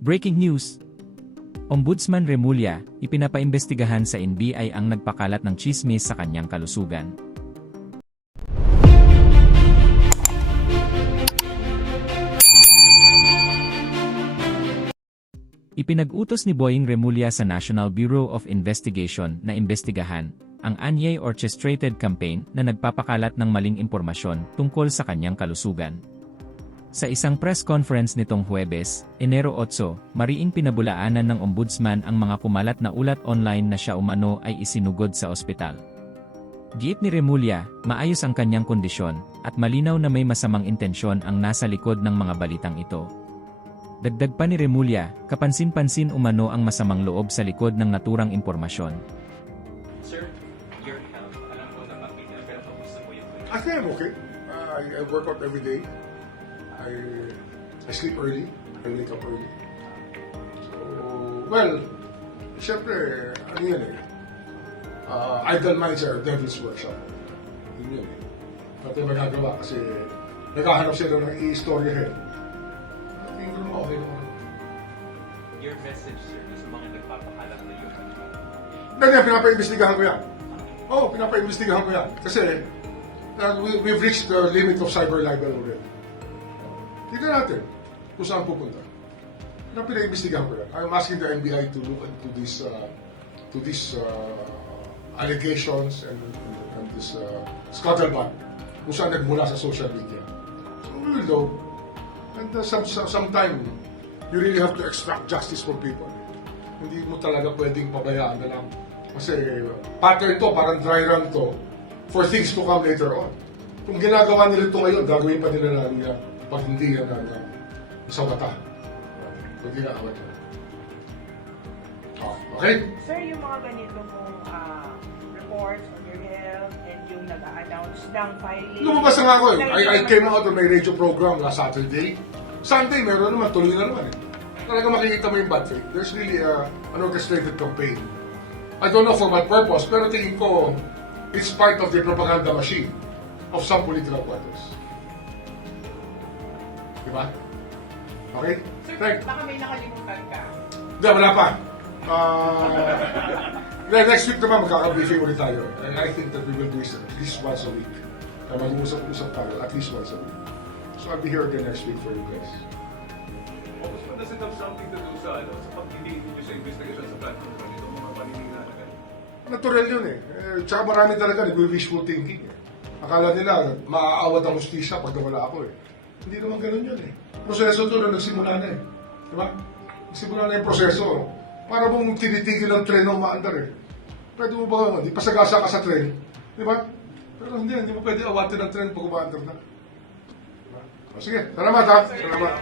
Breaking news! Ombudsman Remulla, ipinapaimbestigahan sa NBI ang nagpakalat ng tsismis sa kanyang kalusugan. Ipinag-utos ni Boying Remulla sa National Bureau of Investigation na imbestigahan ang anyay orchestrated campaign na nagpapakalat ng maling impormasyon tungkol sa kanyang kalusugan. Sa isang press conference nitong Huwebes, Enero 8, mariing pinabulaanan ng ombudsman ang mga kumalat na ulat online na siya umano ay isinugod sa ospital. Giit ni Remulla, maayos ang kanyang kondisyon, at malinaw na may masamang intensyon ang nasa likod ng mga balitang ito. Dagdag pa ni Remulla, kapansin-pansin umano ang masamang loob sa likod ng naturang impormasyon. Sir, your health, alam ko na pamilya, pero kamusta po yung I think I'm okay. I work out every day. I sleep early. I wake up early. So, well, syempre, ano yan eh. Idle minds are devil's workshop. Yun yun eh. Pati magagawa kasi naghahanap sila ng i-istorya eh. Tingin ko naman okay naman. your message, sir, sa mga nagpapakalat na yun? Ganyan, pinapaimbestigahan ko yan. Oo, pinapaimbestigahan ko yan. Kasi, we've reached the limit of cyber libel already. Tignan natin kung saan pupunta. Pinaimbestigahan ko yan. I'm asking the NBI to look into these allegations and this scuttlebutt kung saan nagmula sa social media. So we will know. And sometime, you really have to extract justice from people. Hindi mo talaga pwedeng pabayaan na lang. Kasi pattern to, parang dry run to for things to come later on. Kung ginagawa nila ito ngayon, gagawin pa nila namin yan pag hindi yan sa mata. Pag ginagawa nila. Okay? Sir, yung mga ganito mong reports on your health and yung nag-a-announce ng filing. Lumabas na nga ako eh. I came out on my radio program last Saturday. Sunday, meron naman, tuloy na naman eh. Talaga makikita mo yung bad faith. There's really an orchestrated campaign. I don't know for what purpose, pero tingin ko, it's part of the propaganda machine of some political quarters. Diba? Okay? Sir, Thank- baka may nakalimutan ka. Hindi, wala pa. Next week naman, magkaka-briefing ulit tayo. And I think that we will do this at least once a week. Mag-uusap-usap tayo at least once a week. So I'll be here again next week for you guys. Ombudsman, does it have something to do sa pag-delete nyo sa investigation sa platform po nito, mga paninira na ganyan? Natural yun eh. Tsaka marami talaga nag-wishful thinking eh. Akala nila, maaawat ang justisya pag nawala ako eh. Hindi naman ganun yun eh. Proseso to na nagsimula na eh. Diba? Nagsimula na yung proseso. Para mong tinitigil ang tren na umaandar eh. Pwede mo ba, hindi pasagasa ka sa tren. Diba? Pero hindi mo pwede awatin ang tren pag umaandar na. Diba? O, sige, salamat ha. Salamat.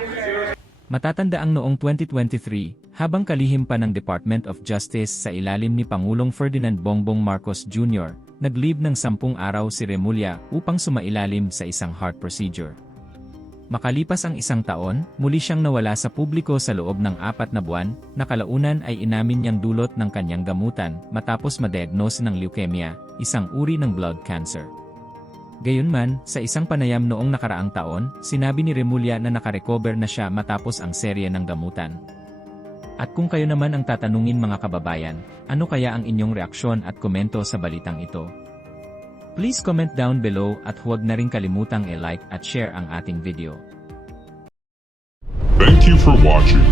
Matatandaang noong 2023, habang kalihim pa ng Department of Justice sa ilalim ni Pangulong Ferdinand Bongbong Marcos Jr., nag-leave ng 10 araw si Remulla upang sumailalim sa isang heart procedure. Makalipas ang 1 taon, muli siyang nawala sa publiko sa loob ng 4 na buwan, na kalaunan ay inamin niyang dulot ng kanyang gamutan matapos ma-diagnose ng leukemia, isang uri ng blood cancer. Gayunman, sa isang panayam noong nakaraang taon, sinabi ni Remulla na nakarecover na siya matapos ang serye ng gamutan. At kung kayo naman ang tatanungin mga kababayan, ano kaya ang inyong reaksyon at komento sa balitang ito? Please comment down below at huwag na rin kalimutang i-like at share ang ating video. Thank you for watching.